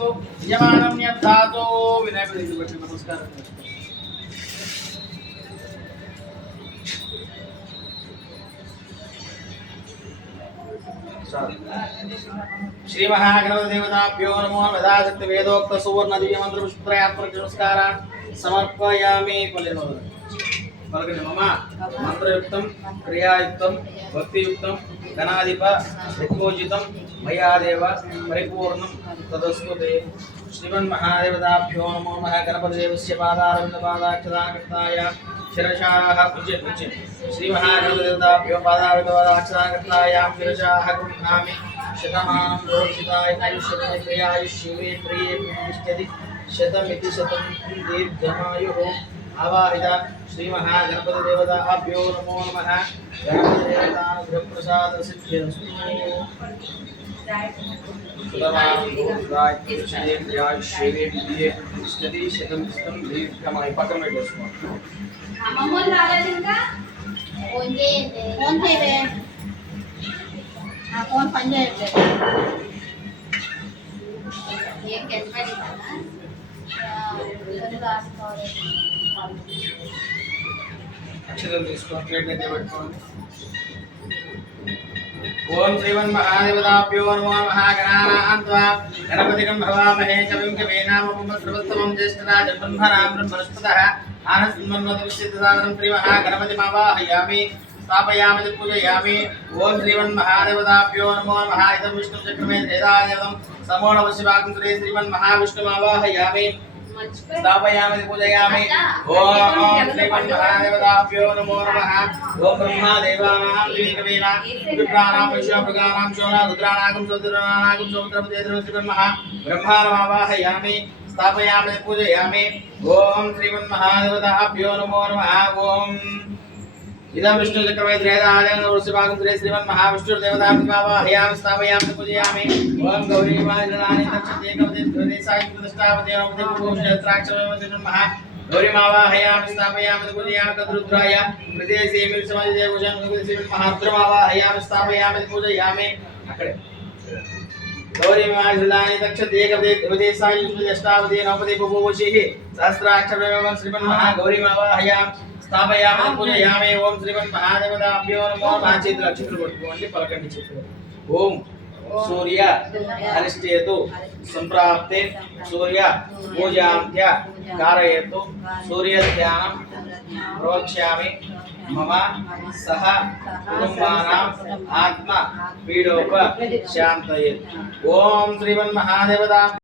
భవంతు యమానం యద్ధాతో వినాయకుడికి నమస్కారం श्री महागणपति देवताभ्यो नमो वेदाशक्ति वेदोक्त सुवर्ण दिव्य मंत्र पुष्पत्रयात्मक नमस्कारान् समर्पयामि पलकंడి मम मंत्रयुक्तं क्रियायुक्तं भक्तियुक्तं गणाधिप यज्ञोचितं मया देव परिपूर्णं तदस्तु ते श्रीमन्महादेवताभ्यो नमो नमः गणपतिदेवस्य पादारविन्दपादाक्षदानकृताय शिरसाः पूज्य श्री महागणपतिदेवताभ्यो पादारविन्दपादाक्षदानकृतायां शिरसाः गृह्णामि शतमानं रोहिताय आयुष्यते क्रियायुष्ये प्रिये प्रतिष्ठति शतमिति शतं दीर्घमायुः आवाहित श्री महागणपति देवताभ्यो नमो नमः गणपति देवतानुग्रहप्रसाद सिद्ध्यस्तु फोन पन ओम श्रीमन्महादेवताभ्यो नमो नमः गणानान्त्वा गणपतिं भवामहे कविं कवीनामुपम सर्वोत्तमं ज्येष्ठराजं ब्रह्मणां ब्रह्मणस्पतः आनन्दमन्मोदविश्चितसादनं श्रीमहागणपतिमावाहयामि स्थापयामि पूजयामि ओम श्रीमन्महादेवताभ्यो नमो नमः इदं विष्णुचक्रमे वेदादेवं समोणवशिवाकं श्रीमन्महाविष्णुमावाहयामि स्थापयामि पूजयामि ओम श्रीमन्महादेवताभ्यो नमो नमः ओम ब्रह्मदेवानां विवेकवेना विप्राणां वैश्वामृगाणां शोणारुद्राणागं सौद्राणागं सौद्रपतेन्द्रं श्रीमन्महा ब्रह्माणमावाहयामि स्थापयामि पूजयामि ओम श्रीमन्महादेवताभ्यो नमो नमः ओम इदं विष्णुचक्रमेत्रेदालयं वृषभागं श्रीमन्महाविष्णुर्देवताभिमावाहयामि स्थापयामि पूजयामि ओम गौरीमाजनानि तक्षते कवते ध्वनिसाय प्रतिष्ठापते नमते भूषत्राक्षमेव श्रीमन्महा गौरीमावाहयामि स्थापयामि पूजयामि तद्रुद्राय प्रदेशे मिलसमाजदेवजन श्रीमन्महाद्रमावाहयामि स्थापयामि पूजयामि अकडे गौरीमाजनानि तक्षते कवते ध्वनिसाय प्रतिष्ठापते नमते भूषेः सहस्राक्षमेव श्रीमन्महा गौरीमावाहयामि स्थापयामि पूजयामि ओम श्रीमन्महादेवताभ्यो नमो नमः చేతులు అక్షతలు పట్టుకోండి పలకండి చేతులు ఓం సూర్య అరిష్టేతు సంప్రాప్తే సూర్య పూజాంత్య కారయేతు సూర్య ధ్యానం ప్రోక్ష్యామి మమ సహ కుటుంబానాం ఆత్మ పీడోప శాంతయే ఓం శ్రీమన్మహాదేవతా